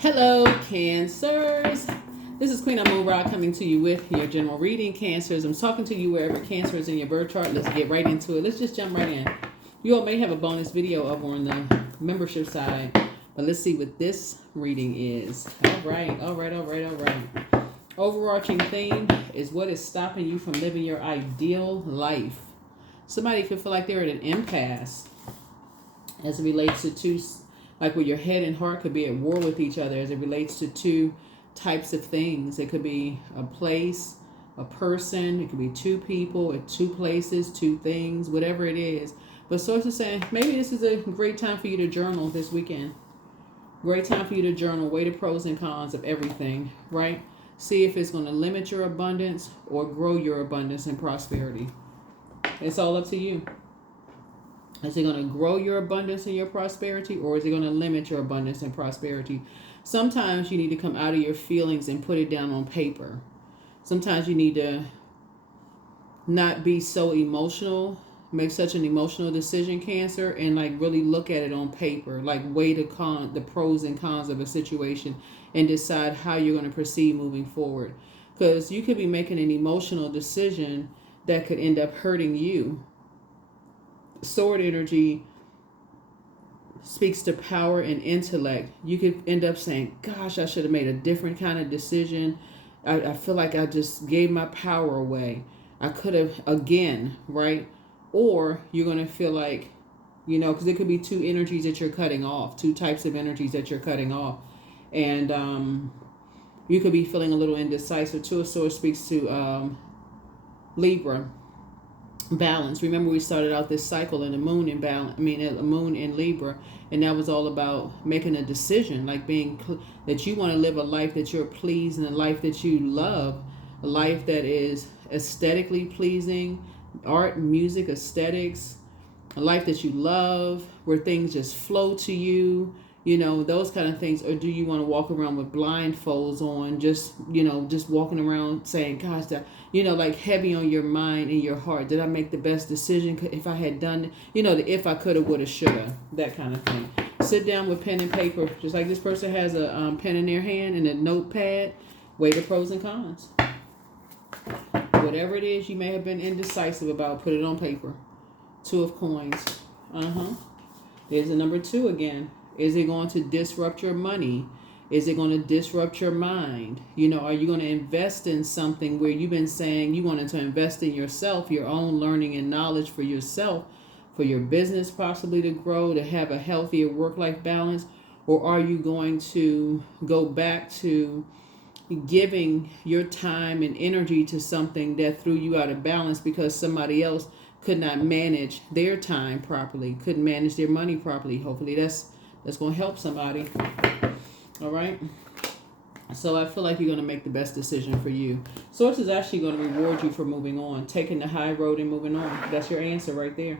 Hello, Cancers. This is Queen Amun Ra coming to you with your general reading, Cancers. I'm talking to you wherever Cancer is in your birth chart. Let's get right into it. Let's just jump right in. You all may have a bonus video over on the membership side, but let's see what this reading is. All right. Overarching theme is what is stopping you from living your ideal life. Somebody could feel like they're at an impasse as it relates to two, like where your head and heart could be at war with each other as it relates to two types of things. It could be a place, a person, it could be two people, or two places, two things, whatever it is. But source is saying maybe this is a great time for you to journal this weekend. Great time for you to journal, weigh the pros and cons of everything, right? See if it's going to limit your abundance or grow your abundance and prosperity. It's all up to you. Is it going to grow your abundance and your prosperity, or is it going to limit your abundance and prosperity? Sometimes you need to come out of your feelings and put it down on paper. Sometimes you need to not be so emotional, make such an emotional decision, Cancer, and like really look at it on paper, like weigh the pros and cons of a situation and decide how you're going to proceed moving forward. Because you could be making an emotional decision that could end up hurting you. Sword energy speaks to power and intellect. You could end up saying, gosh, I should have made a different kind of decision. I feel like I just gave my power away. I could have again, right? Or you're going to feel like, because it could be two energies that you're cutting off, two types of energies that you're cutting off. And you could be feeling a little indecisive. Two of Swords speaks to Libra. Balance. Remember, we started out this cycle in the moon in balance. A moon in Libra, and that was all about making a decision, like that you want to live a life that you're pleased and a life that you love, a life that is aesthetically pleasing, art, music, aesthetics, a life that you love, where things just flow to you. Those kind of things. Or do you want to walk around with blindfolds on, just walking around saying, gosh, that, like heavy on your mind and your heart. Did I make the best decision? If I had done, the if I coulda, woulda, shoulda, that kind of thing. Sit down with pen and paper, just like this person has a pen in their hand and a notepad. Weigh the pros and cons. Whatever it is you may have been indecisive about, put it on paper. Two of coins. There's the number 2 again. Is it going to disrupt your money? Is it going to disrupt your mind? Are you going to invest in something where you've been saying you wanted to invest in yourself, your own learning and knowledge for yourself, for your business possibly to grow, to have a healthier work-life balance? Or are you going to go back to giving your time and energy to something that threw you out of balance because somebody else could not manage their time properly, couldn't manage their money properly? Hopefully that's going to help somebody. All right. So I feel like you're going to make the best decision for you. Source is actually going to reward you for moving on, taking the high road and moving on. That's your answer right there.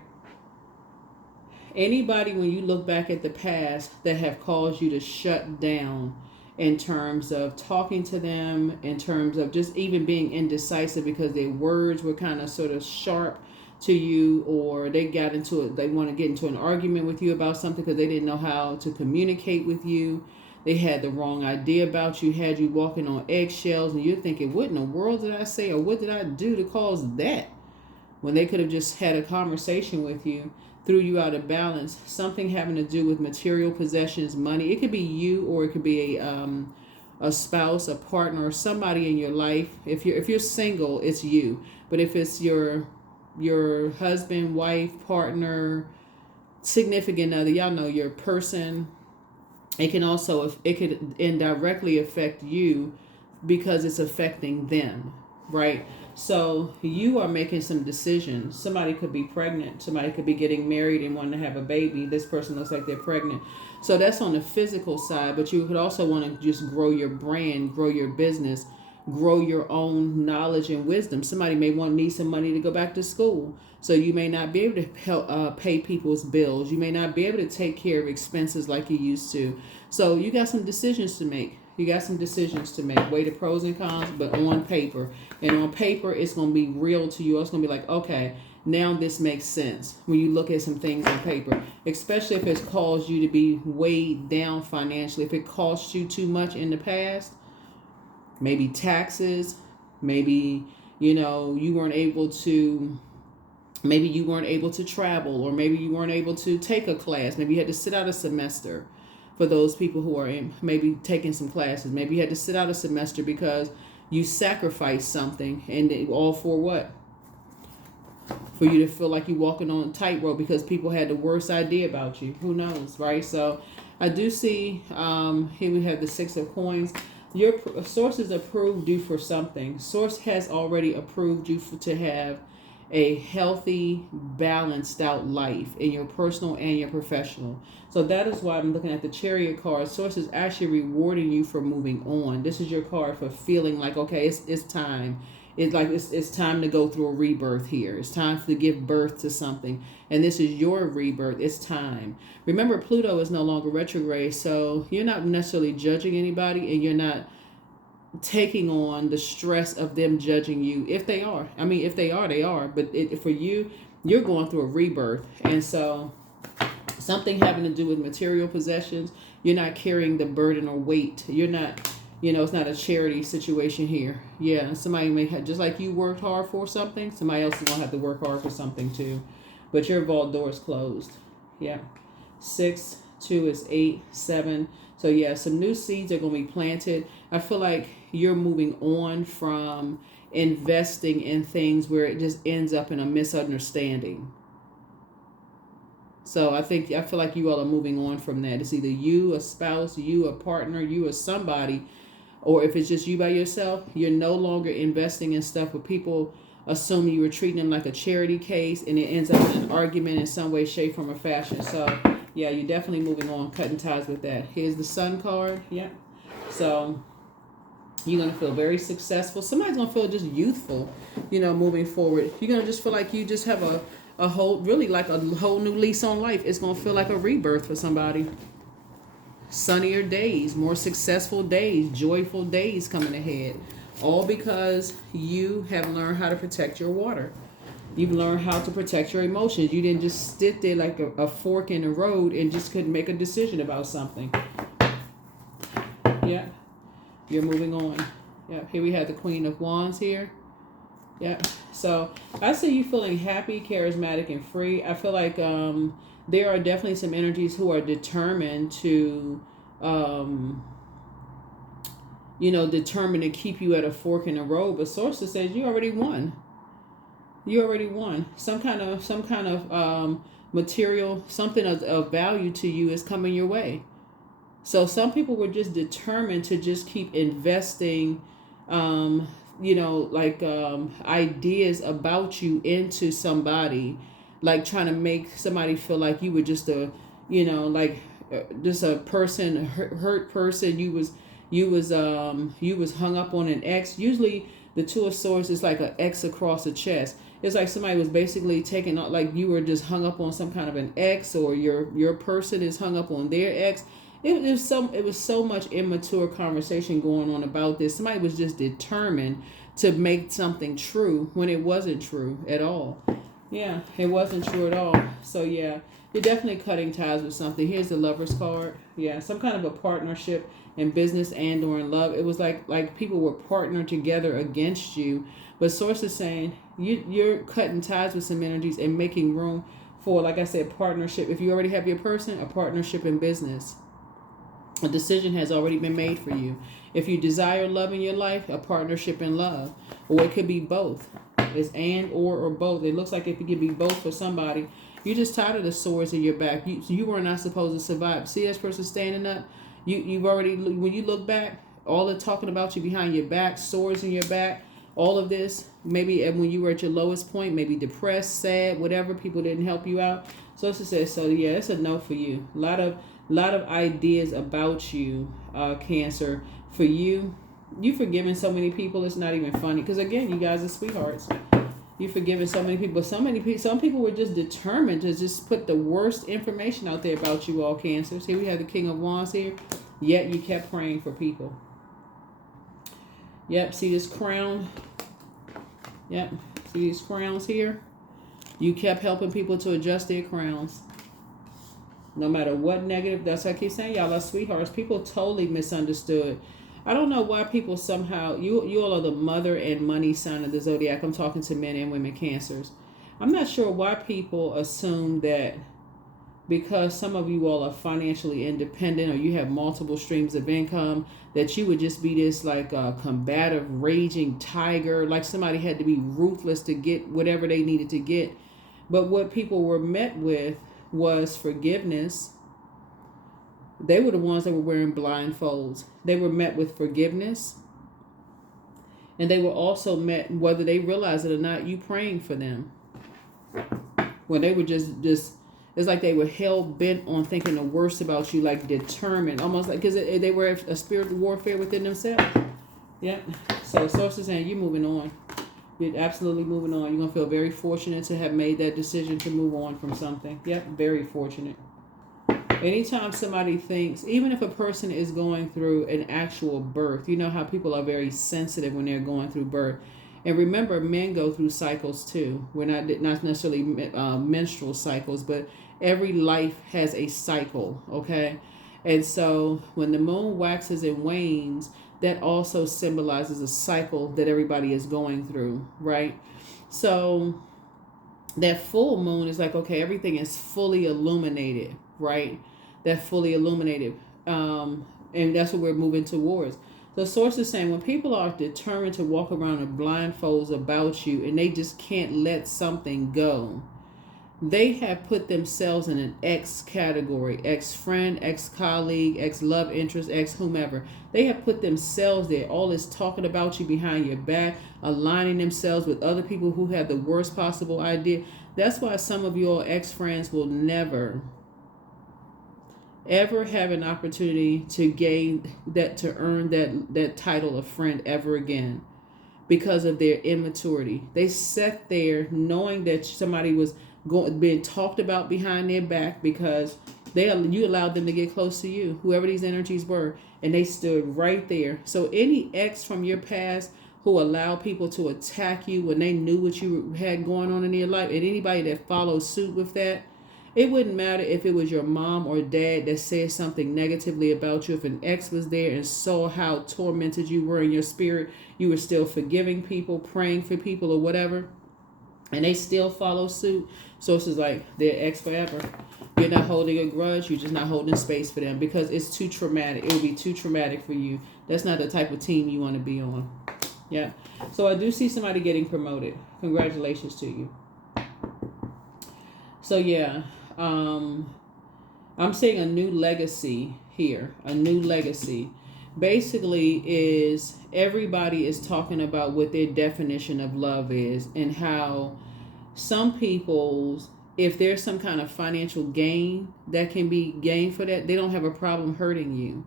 Anybody, when you look back at the past, that have caused you to shut down in terms of talking to them, in terms of just even being indecisive because their words were kind of sort of sharp to you, or they want to get into an argument with you about something because they didn't know how to communicate with you. They had the wrong idea about you, had you walking on eggshells, and you're thinking, what in the world did I say, or what did I do to cause that? When they could have just had a conversation with you, threw you out of balance. Something having to do with material possessions, money. It could be you, or it could be a spouse, a partner, or somebody in your life. If you're single, it's you. But if it's your husband, wife, partner, significant other, y'all know, your person, it could indirectly affect you because it's affecting them, right? So you are making some decisions. Somebody could be pregnant. Somebody could be getting married and wanting to have a baby. This person looks like they're pregnant. So that's on the physical side, but you could also want to just grow your brand, grow your business, grow your own knowledge and wisdom. Somebody may need some money to go back to school. So you may not be able to help pay people's bills. You may not be able to take care of expenses like you used to. So you got some decisions to make. Weigh the pros and cons, but on paper. And on paper, it's going to be real to you. It's going to be like, okay, now this makes sense when you look at some things on paper, especially if it's caused you to be weighed down financially. If it cost you too much in the past, maybe taxes, maybe, you weren't able to, travel, or maybe you weren't able to take a class. Maybe you had to sit out a semester. For those people who are maybe taking some classes, maybe you had to sit out a semester because you sacrificed something, and all for what? For you to feel like you're walking on a tightrope because people had the worst idea about you. Who knows, right? So I do see, here we have the 6 of coins. Your source is approved you for something. Source has already approved you to have a healthy, balanced out life in your personal and your professional. So that is why I'm looking at the Chariot card. Source is actually rewarding you for moving on. This is your card for feeling like, okay, it's time. It's time to go through a rebirth here. It's time to give birth to something. And this is your rebirth. It's time. Remember, Pluto is no longer retrograde, so you're not necessarily judging anybody, and you're not taking on the stress of them judging you. If they are. I mean, if they are, they are. But for you, you're going through a rebirth. And so something having to do with material possessions, you're not carrying the burden or weight. You're not... it's not a charity situation here. Yeah, somebody may have, just like you worked hard for something, somebody else is going to have to work hard for something too. But your vault door is closed. Yeah. 6, 2 is 8, 7. So yeah, some new seeds are going to be planted. I feel like you're moving on from investing in things where it just ends up in a misunderstanding. So I feel like you all are moving on from that. It's either you, a spouse, you, a partner, you, or somebody. Or if it's just you by yourself, you're no longer investing in stuff where people assume you were treating them like a charity case, and it ends up in an argument in some way, shape, form, or fashion. So, yeah, you're definitely moving on, cutting ties with that. Here's the Sun card. Yeah. So, you're going to feel very successful. Somebody's going to feel just youthful, moving forward. You're going to just feel like you just have a whole new lease on life. It's going to feel like a rebirth for somebody. Sunnier days, more successful days, joyful days coming ahead. All because you have learned how to protect your water. You've learned how to protect your emotions. You didn't just sit there like a fork in the road and just couldn't make a decision about something. Yeah. You're moving on. Yeah. Here we have the Queen of Wands here. Yeah. So I see you feeling happy, charismatic, and free. I feel like there are definitely some energies who are determined to, determined to keep you at a fork in the road. But Sources says you already won. You already won. Some kind of material, something of value to you is coming your way. So some people were just determined to just keep investing, ideas about you into somebody, like trying to make somebody feel like you were just just a person, hurt person. You was hung up on an X. Usually the Two of Swords is like an X across the chest. It's like somebody was basically taking, like you were just hung up on some kind of an X, or your person is hung up on their X. It was so much immature conversation going on about this. Somebody was just determined to make something true when it wasn't true at all. Yeah, it wasn't true at all. So yeah, you're definitely cutting ties with something. Here's the Lover's card. Yeah, some kind of a partnership in business and or in love. It was like people were partnered together against you. But Source is saying you're cutting ties with some energies and making room for, like I said, partnership. If you already have your person, a partnership in business. A decision has already been made for you. If you desire love in your life, a partnership in love. Or it could be both. It's and or both. It looks like it could be both for somebody. You're just tired of the swords in your back. You were not supposed to survive. See this person standing up? You've already, when you look back, all the talking about you behind your back, swords in your back, all of this, maybe when you were at your lowest point, maybe depressed, sad, whatever, people didn't help you out. So it says, so yeah, it's a no for you. A lot of ideas about you, Cancer. For you, you've forgiven so many people, it's not even funny. Because again, you guys are sweethearts. You've forgiven so many people. Some people were just determined to just put the worst information out there about you all, Cancers. Here we have the King of Wands here. Yet you kept praying for people. Yep, see this crown? Yep, see these crowns here? You kept helping people to adjust their crowns. No matter what negative, that's what I keep saying, y'all are sweethearts. People totally misunderstood. I don't know why people somehow, you all are the mother and money sign of the zodiac. I'm talking to men and women cancers. I'm not sure why people assume that because some of you all are financially independent or you have multiple streams of income, that you would just be this like a combative, raging tiger, like somebody had to be ruthless to get whatever they needed to get. But what people were met with was forgiveness. They were the ones that were wearing blindfolds. They were met with forgiveness. And they were also met, whether they realized it or not, you praying for them. When they were just it's like they were hell bent on thinking the worst about you, like determined, almost like because they were a spiritual warfare within themselves. Yeah. So sources saying you're moving on. You're absolutely moving on. You're going to feel very fortunate to have made that decision to move on from something. Yep, very fortunate. Anytime somebody thinks, even if a person is going through an actual birth, you know how people are very sensitive when they're going through birth. And remember, men go through cycles too. We're not necessarily menstrual cycles, but every life has a cycle, okay? And so when the moon waxes and wanes, that also symbolizes a cycle that everybody is going through, right? So that full moon is like, okay, everything is fully illuminated, right? That fully illuminated. And that's what we're moving towards. The source is saying when people are determined to walk around with blindfolds about you and they just can't let something go, they have put themselves in an X category, ex-friend, ex-colleague, ex-love interest, ex-whomever. They have put themselves there. All this talking about you behind your back, aligning themselves with other people who have the worst possible idea. That's why some of your ex-friends will never, ever have an opportunity to gain that, to earn that title of friend ever again because of their immaturity. They sat there knowing that somebody was being talked about behind their back because you allowed them to get close to you, whoever these energies were, and they stood right there. So any ex from your past who allowed people to attack you when they knew what you had going on in your life, and anybody that followed suit with that, it wouldn't matter if it was your mom or dad that said something negatively about you. If an ex was there and saw how tormented you were in your spirit, you were still forgiving people, praying for people or whatever, and they still follow suit. So it's just like they're ex forever. You're not holding a grudge. You're just not holding space for them because it's too traumatic. It would be too traumatic for you. That's not the type of team you want to be on. Yeah. So I do see somebody getting promoted. Congratulations to you. So yeah, I'm seeing a new legacy here. A new legacy. Basically is everybody is talking about what their definition of love is and how some people's, if there's some kind of financial gain that can be gained for that, they don't have a problem hurting you.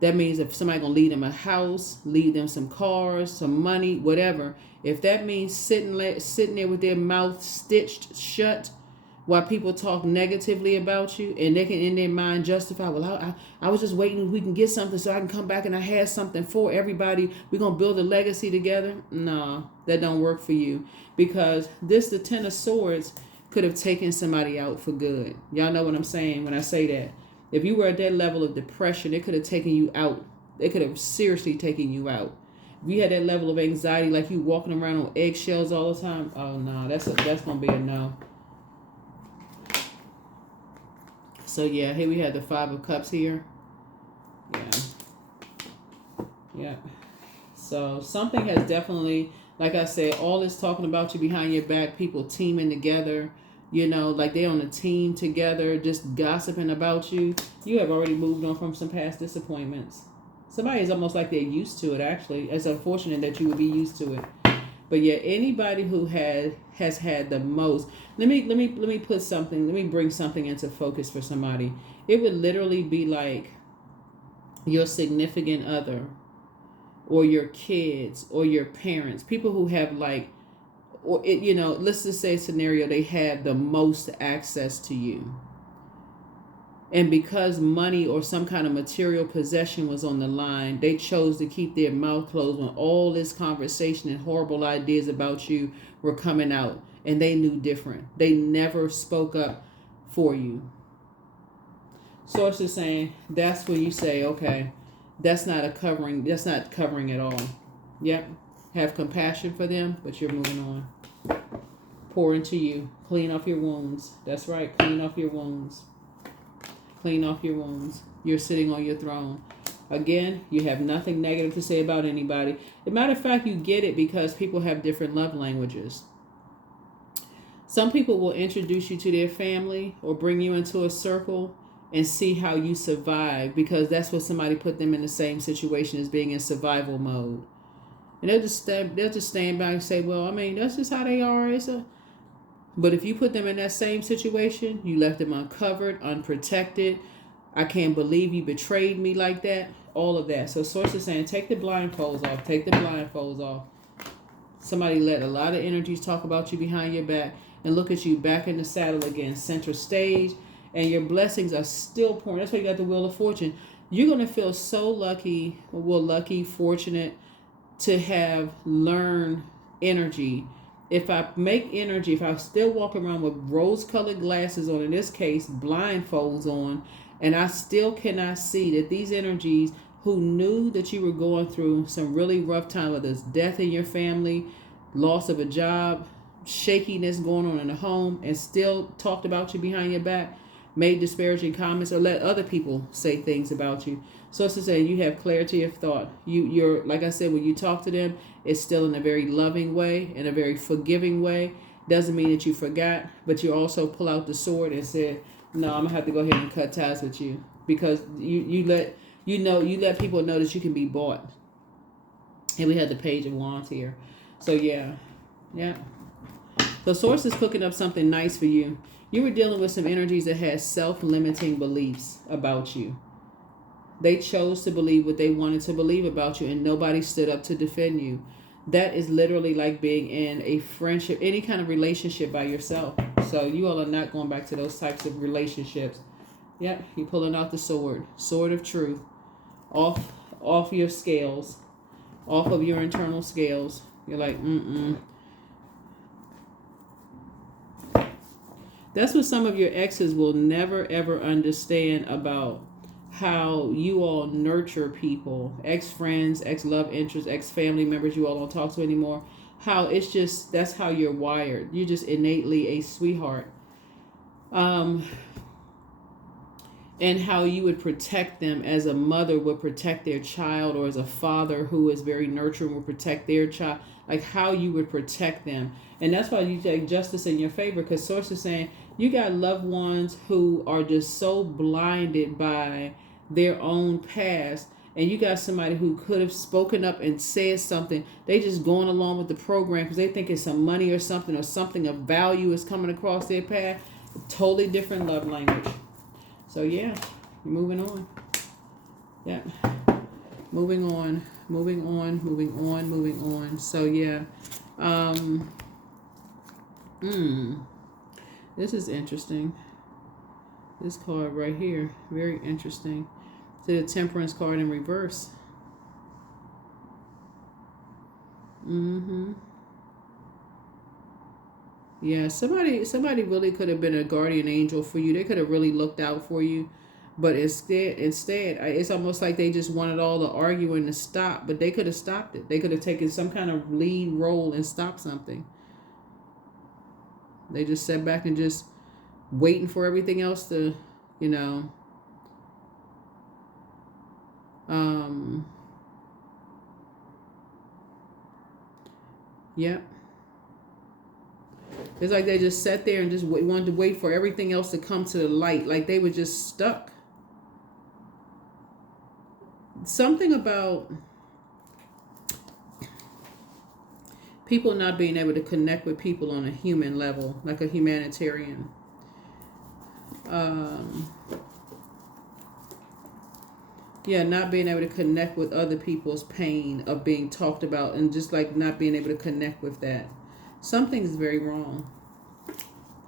That means if somebody gonna leave them a house, leave them some cars, some money, whatever, if that means sitting there with their mouth stitched shut while people talk negatively about you and they can in their mind justify, well, I was just waiting we can get something so I can come back and I had something for everybody. We're going to build a legacy together. No, that don't work for you because the 10 of swords could have taken somebody out for good. Y'all know what I'm saying when I say that. If you were at that level of depression, it could have taken you out. It could have seriously taken you out. If you had that level of anxiety, like you walking around on eggshells all the time, oh no, that's going to be a no. So yeah, here we have the 5 of Cups here. Yeah. So something has definitely, like I said, all this talking about you behind your back, people teaming together, you know, like they're on a team together, just gossiping about you. You have already moved on from some past disappointments. Somebody is almost like they're used to it, actually. It's unfortunate that you would be used to it. But yeah, anybody who has had the most, let me bring something into focus for somebody. It would literally be like your significant other or your kids or your parents, people who have like, or it, you know, let's just say scenario, they have the most access to you. And because money or some kind of material possession was on the line, they chose to keep their mouth closed when all this conversation and horrible ideas about you were coming out. and they knew different. They never spoke up for you. Source is saying that's when you say, okay, that's not covering at all. Yep. Have compassion for them, but you're moving on. Pour into you. Clean off your wounds. That's right. Clean off your wounds. Clean off your wounds. You're sitting on your throne. Again, you have nothing negative to say about anybody. As a matter of fact, you get it because people have different love languages. Some people will introduce you to their family or bring you into a circle and see how you survive, because that's what somebody put them in the same situation as being in survival mode. And they'll just stand back and say, well, I mean, that's just how they are. But if you put them in that same situation, you left them uncovered, unprotected. I can't believe you betrayed me like that. All of that. So Source is saying, take the blindfolds off. Take the blindfolds off. Somebody let a lot of energies talk about you behind your back, and look at you back in the saddle again, center stage, and your blessings are still pouring. That's why you got the Wheel of Fortune. You're going to feel so lucky, fortunate to have learned energy. If I still walk around with rose-colored glasses on, in this case, blindfolds on, and I still cannot see that these energies who knew that you were going through some really rough time, whether it's death in your family, loss of a job, shakiness going on in the home, and still talked about you behind your back, made disparaging comments, or let other people say things about you. So it's to say you have clarity of thought. You're like I said, when you talk to them, it's still in a very loving way, in a very forgiving way. Doesn't mean that you forgot, but you also pull out the sword and say, no, I'm gonna have to go ahead and cut ties with you, because you let people know that you can be bought. And we had the Page of Wands here. So yeah. So Source is cooking up something nice for you. You were dealing with some energies that had self-limiting beliefs about you. They chose to believe what they wanted to believe about you, and nobody stood up to defend you. That is literally like being in a friendship, any kind of relationship by yourself. So you all are not going back to those types of relationships. Yep, you're pulling out the sword of truth, off your scales, off of your internal scales. You're like, That's what some of your exes will never, ever understand about how you all nurture people, ex-friends, ex-love interests, ex-family members you all don't talk to anymore. How it's just, that's how you're wired. You're just innately a sweetheart. And how you would protect them as a mother would protect their child, or as a father who is very nurturing would protect their child. Like how you would protect them. And that's why you take justice in your favor, because Source is saying you got loved ones who are just so blinded by their own past, and you got somebody who could have spoken up and said something. They just going along with the program because they think it's some money or something of value is coming across their path. Totally different love language. So yeah, you're moving on. Yeah, moving on. So yeah, this is interesting. This card right here, very interesting. To the Temperance card in reverse. Yeah, somebody really could have been a guardian angel for you. They could have really looked out for you. But instead, it's almost like they just wanted all the arguing to stop. But they could have stopped it. They could have taken some kind of lead role and stopped something. They just sat back and just waiting for everything else to, Yep. It's like they just sat there and just wanted to wait for everything else to come to the light. Like they were just stuck. Something about people not being able to connect with people on a human level, like a humanitarian. Not being able to connect with other people's pain of being talked about, and just like not being able to connect with that. Something is very wrong.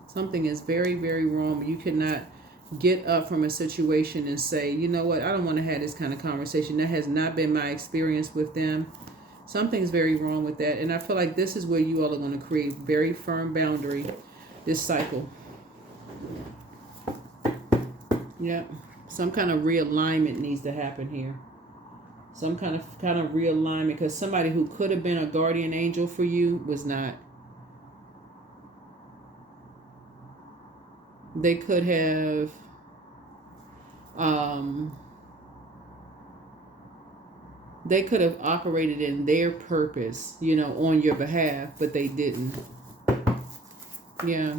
Something is very, very wrong. You cannot get up from a situation and say, you know what, I don't want to have this kind of conversation. That has not been my experience with them. Something's very wrong with that. And I feel like this is where you all are going to create very firm boundary this cycle. Yep. Some kind of realignment needs to happen here. Some kind of realignment, because somebody who could have been a guardian angel for you was not. They could have operated in their purpose, on your behalf, but they didn't. Yeah.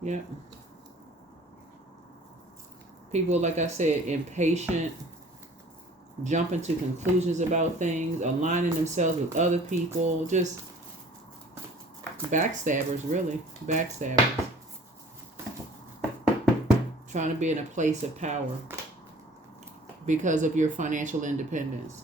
Yeah. People, like I said, impatient, jumping to conclusions about things, aligning themselves with other people, just backstabbers, really. Backstabbers. Trying to be in a place of power because of your financial independence.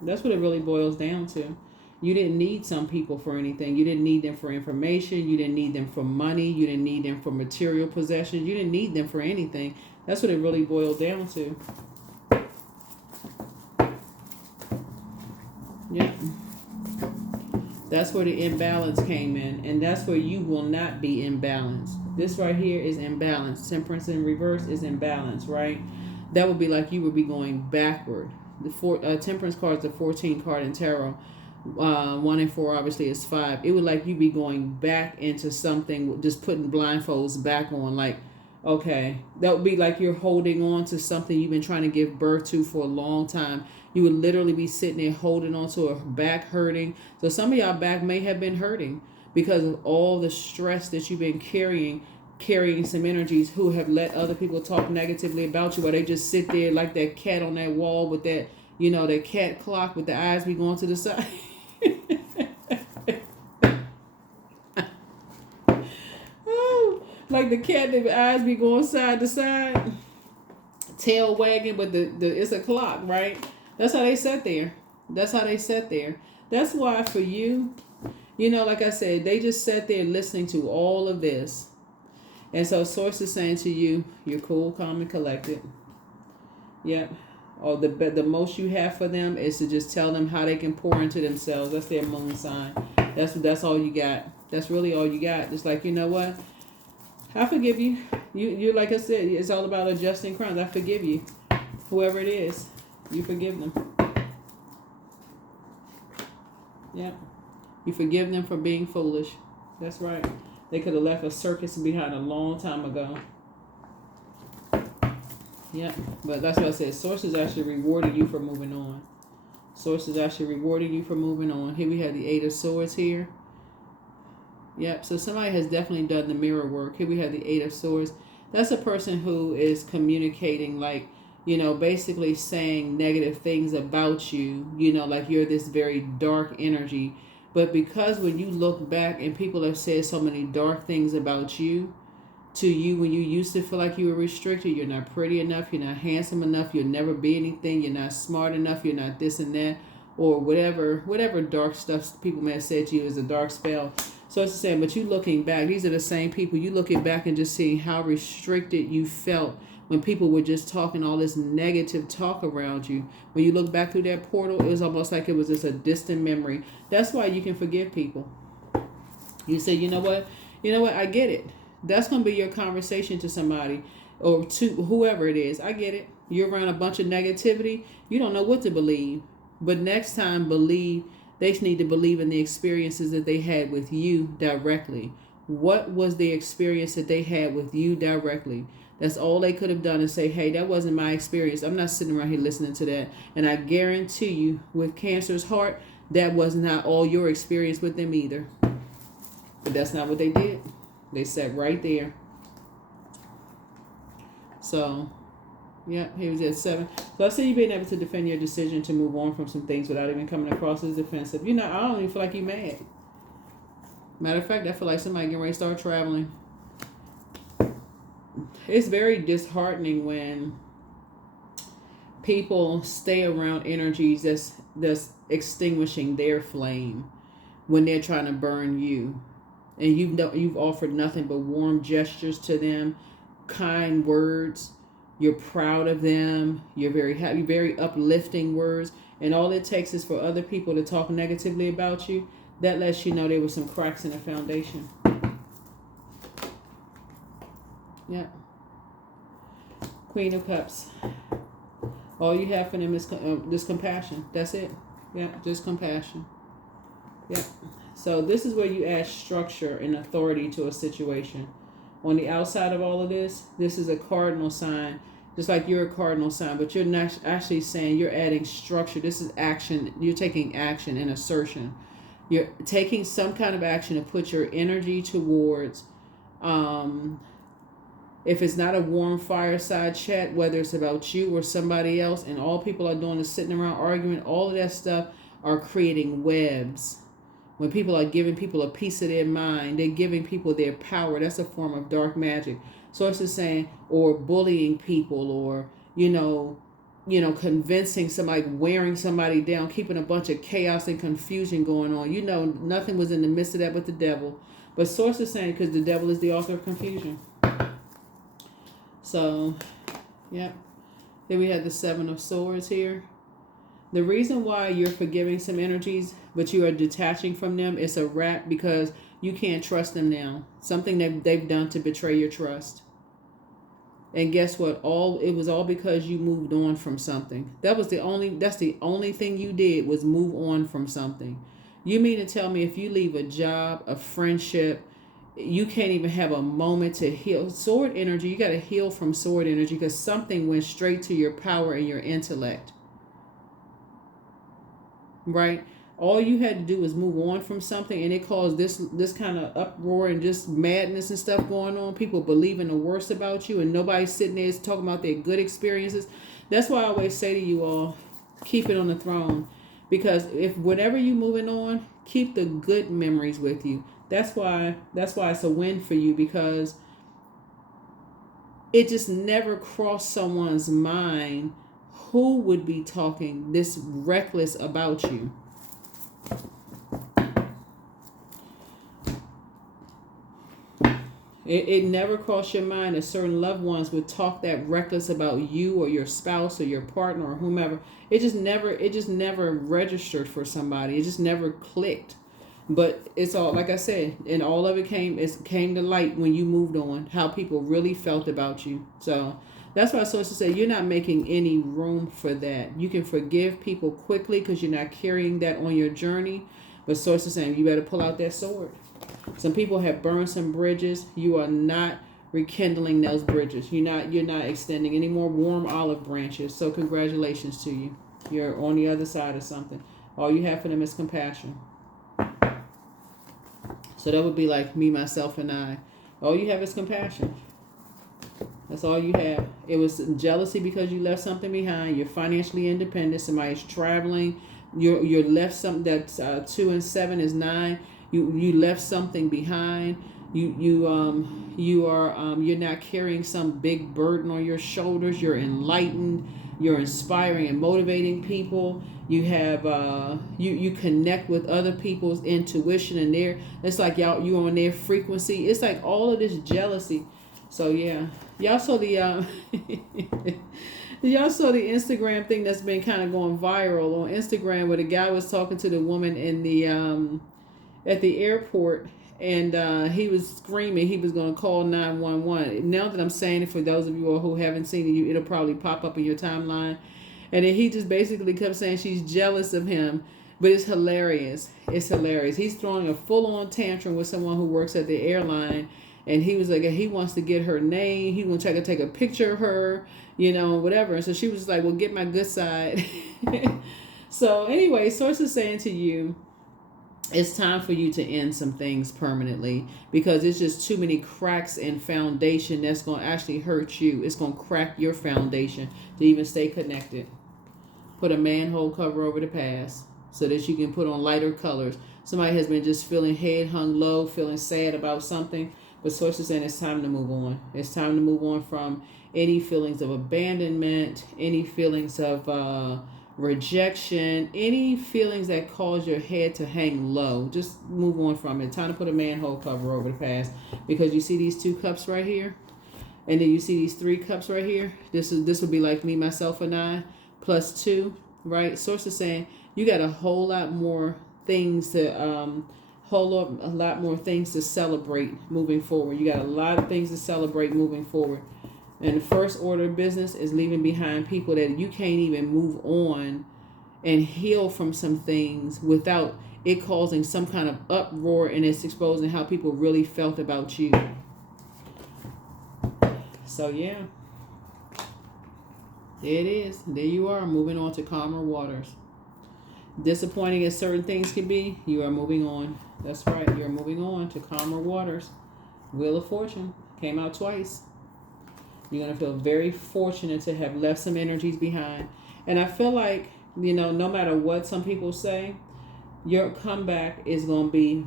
That's what it really boils down to. You didn't need some people for anything. You didn't need them for information. You didn't need them for money. You didn't need them for material possessions. You didn't need them for anything. That's what it really boiled down to. Yeah. That's where the imbalance came in. And that's where you will not be imbalanced. This right here is imbalance. Temperance in reverse is imbalance, right? That would be like you would be going backward. The temperance card is the 14 card in tarot. 1 and 4 obviously is 5. It would like you be going back into something, just putting blindfolds back on, like, okay, that would be like you're holding on to something you've been trying to give birth to for a long time. You would literally be sitting there holding on to a back hurting. So some of y'all back may have been hurting because of all the stress that you've been carrying some energies who have let other people talk negatively about you, while they just sit there like that cat on that wall with that, that cat clock with the eyes be going to the side. Like the cat, the eyes be going side to side, tail wagging, but the it's a clock, right? That's how they sat there. That's why for you, like I said, they just sat there listening to all of this. And so Source is saying to you, you're cool, calm, and collected. Yep. Or the most you have for them is to just tell them how they can pour into themselves. That's their moon sign. That's all you got. That's really all you got. It's like, you know what? I forgive you. You like I said, it's all about adjusting crowns. I forgive you. Whoever it is, you forgive them. Yep. You forgive them for being foolish. That's right. They could have left a circus behind a long time ago. Yeah, but that's what I said. Source is actually rewarding you for moving on. Source is actually rewarding you for moving on. Here we have the 8 of Swords here. Yep, so somebody has definitely done the mirror work. Here we have the 8 of Swords. That's a person who is communicating, like, basically saying negative things about you, like you're this very dark energy. But because when you look back and people have said so many dark things about you, to you when you used to feel like you were restricted, you're not pretty enough, you're not handsome enough, you'll never be anything, you're not smart enough, you're not this and that, or whatever dark stuff people may have said to you is a dark spell. So it's the same, but you looking back, these are the same people, you looking back and just seeing how restricted you felt when people were just talking all this negative talk around you. When you look back through that portal, it was almost like it was just a distant memory. That's why you can forgive people. You say, you know what, I get it. That's going to be your conversation to somebody or to whoever it is. I get it. You're around a bunch of negativity. You don't know what to believe. But next time, they need to believe in the experiences that they had with you directly. What was the experience that they had with you directly? That's all they could have done is say, hey, that wasn't my experience. I'm not sitting around here listening to that. And I guarantee you, with Cancer's heart, that was not all your experience with them either. But that's not what they did. They sat right there. So, yeah, he was at 7. So I see you being able to defend your decision to move on from some things without even coming across as defensive. I don't even feel like you're mad. Matter of fact, I feel like somebody getting ready to start traveling. It's very disheartening when people stay around energies that's extinguishing their flame when they're trying to burn you. And you've offered nothing but warm gestures to them, kind words, You're proud of them. You're very happy, very uplifting words. And all it takes is for other people to talk negatively about you. That lets you know there were some cracks in the foundation. Yeah. Queen of Cups. All you have for them is just compassion. That's it. Yeah, just compassion. Yeah. So this is where you add structure and authority to a situation. On the outside of all of this is a cardinal sign, just like you're a cardinal sign, but you're not actually saying you're adding structure. This is action. You're taking action and assertion. You're taking some kind of action to put your energy towards, if it's not a warm fireside chat, whether it's about you or somebody else, and all people are doing is sitting around arguing, all of that stuff are creating webs. When people are giving people a piece of their mind, they're giving people their power. That's a form of dark magic. So it's just saying, or bullying people, or, convincing somebody, wearing somebody down, keeping a bunch of chaos and confusion going on. Nothing was in the midst of that but the devil. But Source is saying, because the devil is the author of confusion. So, yeah. Then we have the Seven of Swords here. The reason why you're forgiving some energies, but you are detaching from them, it's a wrap because you can't trust them now. Something that they've done to betray your trust. And guess what? It was all because you moved on from something. That's the only thing you did was move on from something. You mean to tell me if you leave a job, a friendship, you can't even have a moment to heal? Sword energy, you got to heal from sword energy because something went straight to your power and your intellect. Right? All you had to do was move on from something, and it caused this kind of uproar and just madness and stuff going on. People believing the worst about you, and nobody's sitting there talking about their good experiences. That's why I always say to you all, keep it on the throne. Because if whenever you're moving on, keep the good memories with you. That's why it's a win for you, because it just never crossed someone's mind who would be talking this reckless about you. It never crossed your mind that certain loved ones would talk that reckless about you or your spouse or your partner or whomever. It just never registered for somebody. It just never clicked. But it's all, like I said, and all of it came to light when you moved on, how people really felt about you. So that's why Source said you're not making any room for that. You can forgive people quickly because you're not carrying that on your journey. But Source is saying you better pull out that sword. Some people have burned some bridges. You are not rekindling those bridges. You're not extending any more warm olive branches. So congratulations to you. You're on the other side of something. All you have for them is compassion. So that would be like me, myself, and I. All you have is compassion. That's all you have. It was jealousy because you left something behind. You're financially independent. Somebody's traveling. You're left something. That's 2 and 7 is 9. You left something behind. You're not carrying some big burden on your shoulders. You're enlightened. You're inspiring and motivating people. You have you connect with other people's intuition, and it's like you on their frequency. It's like all of this jealousy. So yeah, y'all saw the y'all saw the Instagram thing that's been kind of going viral on Instagram, where the guy was talking to the woman in the at the airport, and he was screaming he was going to call 911. Now that I'm saying it, for those of you all who haven't seen it, it'll probably pop up in your timeline. And then he just basically kept saying she's jealous of him. But it's hilarious. It's hilarious. He's throwing a full-on tantrum with someone who works at the airline. And he was like, he wants to get her name. He wants to take a picture of her, whatever. And so she was just like, well, get my good side. So anyway, Source is saying to you, it's time for you to end some things permanently, because it's just too many cracks in foundation that's going to actually hurt you. It's going to crack your foundation to even stay connected. Put a manhole cover over the past so that you can put on lighter colors. Somebody has been just feeling head hung low, feeling sad about something. But Source is saying it's time to move on. It's time to move on from any feelings of abandonment, any feelings of rejection, any feelings that cause your head to hang low. Just move on from it. Time to put a manhole cover over the past, because you see these 2 cups right here. And then you see these 3 cups right here. This would be like me, myself, and I, plus 2, right? Source is saying you got a whole lot more things to a lot more things to celebrate moving forward. You got a lot of things to celebrate moving forward. And the first order of business is leaving behind people that you can't even move on and heal from some things without it causing some kind of uproar, and it's exposing how people really felt about you. So yeah, there it is. There you are, moving on to calmer waters. Disappointing as certain things can be, you are moving on. That's right, you're moving on to calmer waters. Wheel of Fortune came out twice. You're going to feel very fortunate to have left some energies behind. And I feel like, you know, no matter what some people say, your comeback is going to be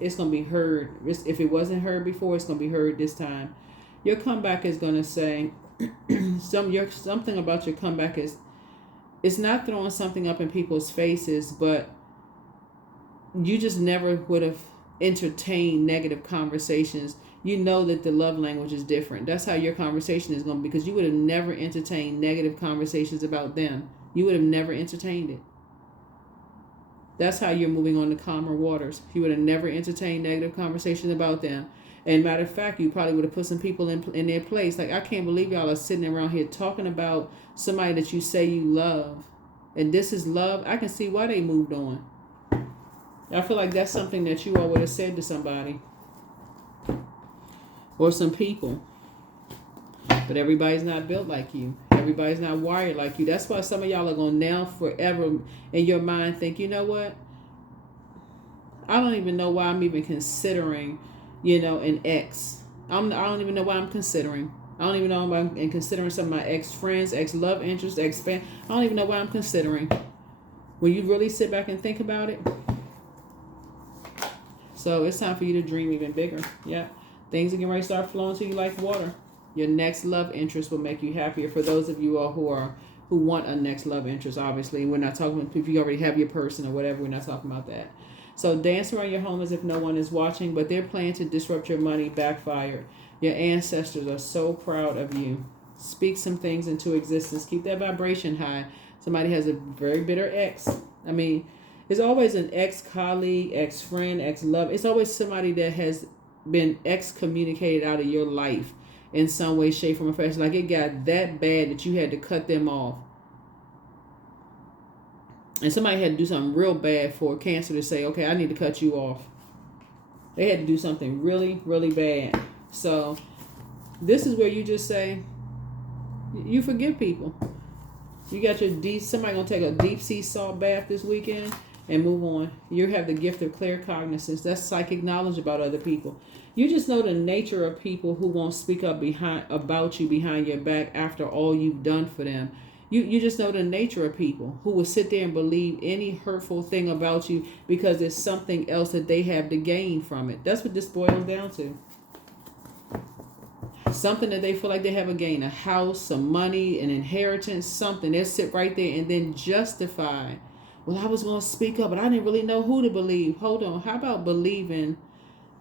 it's going to be heard. If it wasn't heard before, it's going to be heard this time. Your comeback is going to say, something about your comeback is, it's not throwing something up in people's faces, but you just never would have entertained negative conversations. You know that the love language is different. That's how your conversation is going to be, because you would have never entertained negative conversations about them. You would have never entertained it. That's how you're moving on to calmer waters. You would have never entertained negative conversations about them. And matter of fact, you probably would have put some people in their place. Like, I can't believe y'all are sitting around here talking about somebody that you say you love, and this is love. I can see why they moved on. I feel like that's something that you all would have said to somebody or some people. But everybody's not built like you. Everybody's not wired like you. That's why some of y'all are going to now forever in your mind think, you know what? I don't even know why I'm even considering, an ex. I don't even know why I'm considering. I don't even know why I'm considering some of my ex-friends, ex-love interests, ex-fan. I don't even know why I'm considering. When you really sit back and think about it. So it's time for you to dream even bigger. Yeah. Things are getting ready to start flowing to you like water. Your next love interest will make you happier. For those of you all who want a next love interest, obviously. We're not talking about if you already have your person or whatever. We're not talking about that. So dance around your home as if no one is watching, but their plan to disrupt your money backfired. Your ancestors are so proud of you. Speak some things into existence. Keep that vibration high. Somebody has a very bitter ex. I mean, there's always an ex-colleague, ex-friend, ex-love. It's always somebody that has been excommunicated out of your life in some way, shape, or fashion. Like, it got that bad that you had to cut them off. And somebody had to do something real bad for cancer to say, okay, I need to cut you off. They had to do something really, really bad. So this is where you just say, you forgive people. You got somebody going to take a deep sea salt bath this weekend and move on. You have the gift of clear cognizance. That's psychic knowledge about other people. You just know the nature of people who won't speak up about you behind your back after all you've done for them. You just know the nature of people who will sit there and believe any hurtful thing about you because there's something else that they have to gain from it. That's what this boils down to. Something that they feel like they have a gain, a house, some money, an inheritance, something. They'll sit right there and then justify, well, I was going to speak up, but I didn't really know who to believe. Hold on. How about believing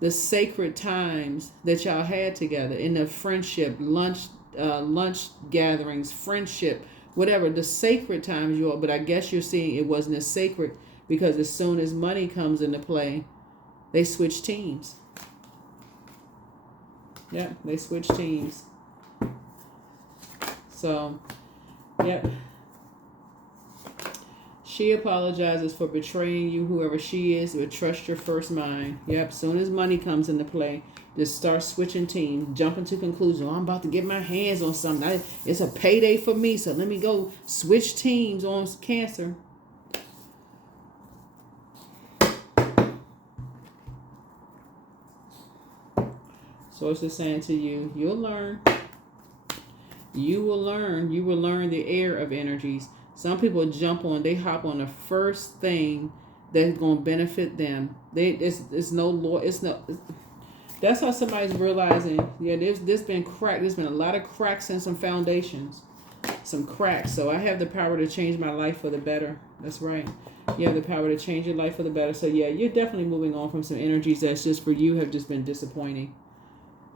the sacred times that y'all had together in the friendship, lunch gatherings, friendship, whatever, the sacred times you all, but I guess you're seeing it wasn't as sacred because as soon as money comes into play, they switch teams. Yeah, they switch teams. So, yep. She apologizes for betraying you, whoever she is, but trust your first mind. Yep, soon as money comes into play, just start switching teams, jumping to conclusions. Oh, I'm about to get my hands on something. It's a payday for me, so let me go switch teams on Cancer. So it's just saying to you, you'll learn. You will learn. You will learn the air of energies. Some people they hop on the first thing that's going to benefit them. It's no law. It's no. That's how somebody's realizing. Yeah, there's been crack. There's been a lot of cracks in some foundations, some cracks. So I have the power to change my life for the better. That's right. You have the power to change your life for the better. So yeah, you're definitely moving on from some energies that's just for you have just been disappointing.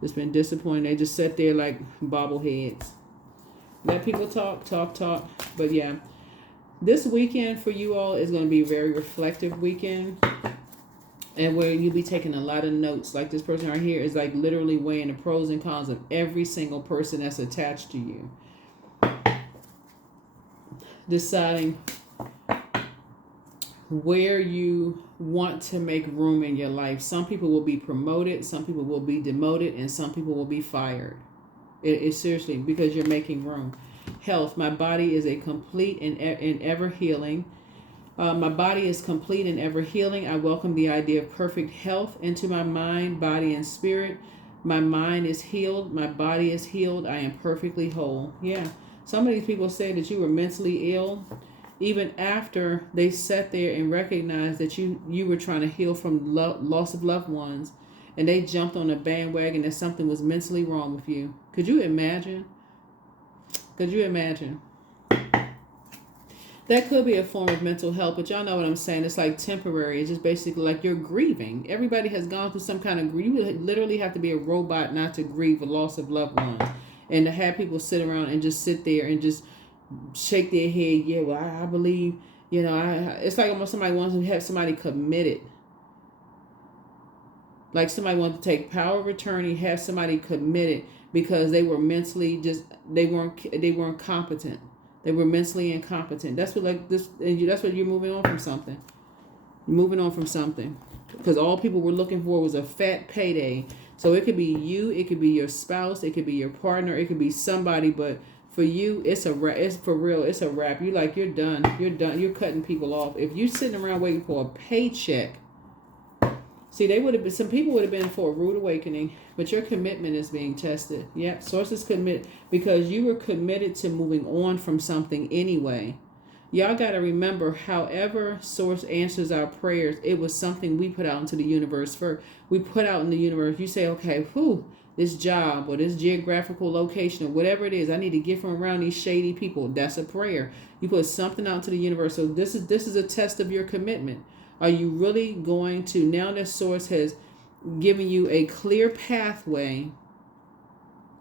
Just been disappointed. They just sat there like bobbleheads. Let people talk. But yeah, this weekend for you all is going to be a very reflective weekend. And where you'll be taking a lot of notes. Like this person right here is like literally weighing the pros and cons of every single person that's attached to you. Deciding where you want to make room in your life. Some people will be promoted, some people will be demoted, and some people will be fired. It's seriously because you're making room. Health. My body is a complete and ever healing. My body is complete and ever healing. I welcome the idea of perfect health into my mind, body, and spirit. My mind is healed. My body is healed. I am perfectly whole. Yeah. Some of these people say that you were mentally ill, even after they sat there and recognized that you were trying to heal from loss of loved ones, and they jumped on a bandwagon that something was mentally wrong with you. Could you imagine? Could you imagine? That could be a form of mental health, but y'all know what I'm saying. It's like temporary. It's just basically like you're grieving. Everybody has gone through some kind of grief. You literally have to be a robot not to grieve the loss of loved ones. And to have people sit around and just sit there and just shake their head. Yeah, well, I believe, it's like almost somebody wants to have somebody committed. Like somebody wants to take power of attorney, have somebody committed because they were mentally they weren't competent. They were mentally incompetent. That's what that's what you're moving on from something. You're moving on from something. Because all people were looking for was a fat payday. So it could be you, it could be your spouse, it could be your partner, it could be somebody, but for you, it's a wrap. It's for real. It's a wrap. You're done. You're done. You're cutting people off. If you're sitting around waiting for a paycheck, see, some people would have been for a rude awakening, but your commitment is being tested. Yep, sources commit because you were committed to moving on from something anyway. Y'all got to remember, however source answers our prayers, it was something we put out into the universe first. We put out in the universe. You say, okay, this job or this geographical location or whatever it is, I need to get from around these shady people. That's a prayer. You put something out to the universe. So this is a test of your commitment. Are you really going to, now that source has given you a clear pathway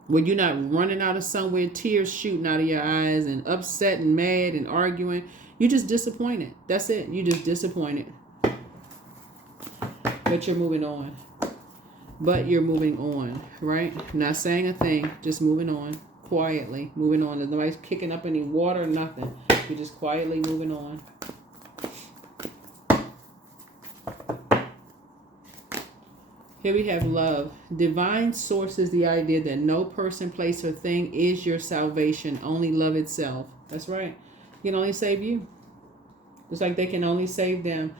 where you're not running out of somewhere, tears shooting out of your eyes and upset and mad and arguing. You're just disappointed. That's it. You're just disappointed. But you're moving on. Right? Not saying a thing. Just moving on. Quietly. Moving on. There's nobody's kicking up any water, nothing. You're just quietly moving on. Here we have love. Divine source is the idea that no person, place, or thing is your salvation. Only love itself. That's right. You can only save you. Just like they can only save them.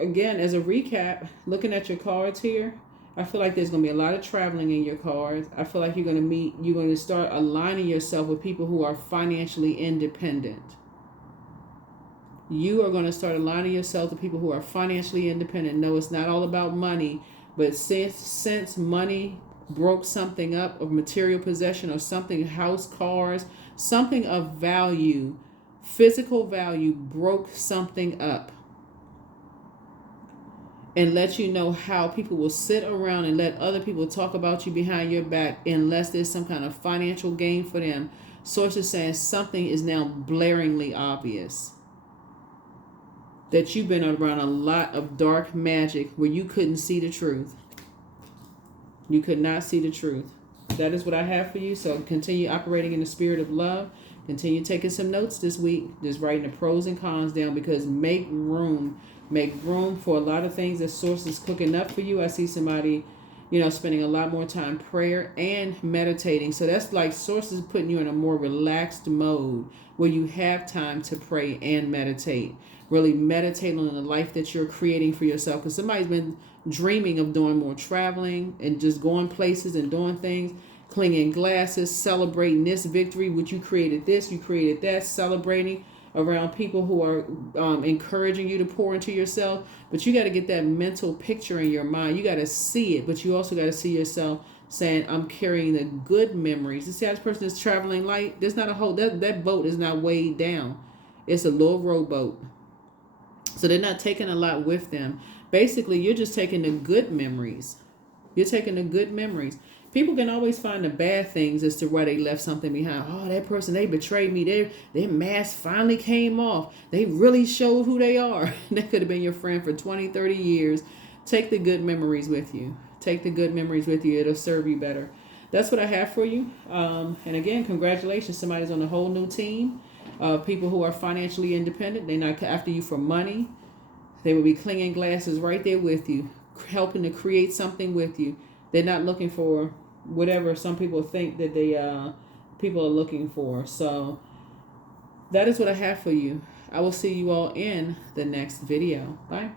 Again, as a recap, looking at your cards here, I feel like there's going to be a lot of traveling in your cards. I feel like you're going to start aligning yourself with people who are financially independent. You are going to start aligning yourself to people who are financially independent. No, it's not all about money, but since money broke something up of material possession or something, house, cars, something of value, physical value, broke something up. And let you know how people will sit around and let other people talk about you behind your back unless there's some kind of financial gain for them. Sources saying something is now blaringly obvious. That you've been around a lot of dark magic where you couldn't see the truth. You could not see the truth. That is what I have for you. So continue operating in the spirit of love. Continue taking some notes this week. Just writing the pros and cons down because make room. Make room for a lot of things that source is cooking up for you. I see somebody, spending a lot more time prayer and meditating. So that's like sources putting you in a more relaxed mode where you have time to pray and meditate. Really meditate on the life that you're creating for yourself. Because somebody's been dreaming of doing more traveling and just going places and doing things. Clinging glasses, celebrating this victory, which you created this, you created that, celebrating around people who are encouraging you to pour into yourself. But you got to get that mental picture in your mind. You got to see it, but you also got to see yourself saying, I'm carrying the good memories. You see how this person is traveling light? There's not a whole, that boat is not weighed down. It's a little rowboat. So they're not taking a lot with them. Basically, you're just taking the good memories. You're taking the good memories. People can always find the bad things as to why they left something behind. Oh, that person, they betrayed me. Their mask finally came off. They really showed who they are. That could have been your friend for 20, 30 years. Take the good memories with you. Take the good memories with you. It'll serve you better. That's what I have for you. And again, congratulations. Somebody's on a whole new team of people who are financially independent. They're not after you for money. They will be clinging glasses right there with you, helping to create something with you. They're not looking for whatever some people think that people are looking for. So that is what I have for you. I will see you all in the next video. Bye.